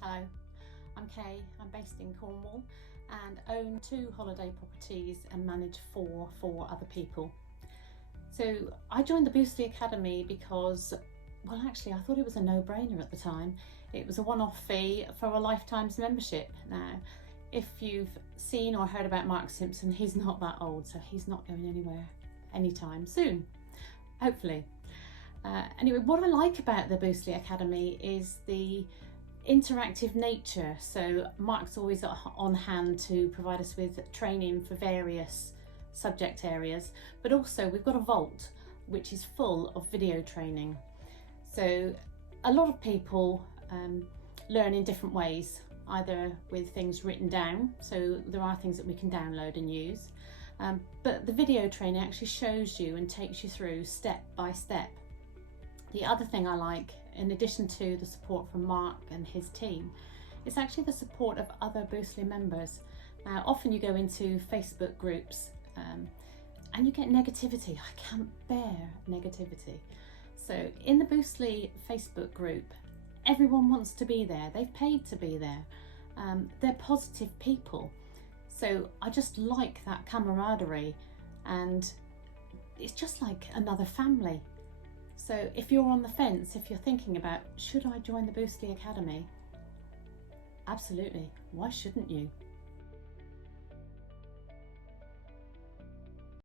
Hello, I'm Kay. I'm based in Cornwall and own 2 holiday properties and manage 4 for other people. So I joined the Boostly Academy because, well, actually I thought it was a no-brainer at the time. It was a one-off fee for a lifetime's membership. Now, if you've seen or heard about Mark Simpson, he's not that old, so he's not going anywhere anytime soon, hopefully. Anyway, what I like about the Boostly Academy is the interactive nature. So Mark's always on hand to provide us with training for various subject areas, but also we've got a vault which is full of video training. So a lot of people learn in different ways, either with things written down, so there are things that we can download and use, but the video training actually shows you and takes you through step by step. The other thing I like, in addition to the support from Mark and his team, is actually the support of other Boostly members. Now, often you go into Facebook groups and you get negativity. I can't bear negativity. So in the Boostly Facebook group, everyone wants to be there. They've paid to be there. They're positive people. So I just like that camaraderie, and it's just like another family. So if you're on the fence, if you're thinking about, should I join the Boostly Academy? Absolutely, why shouldn't you?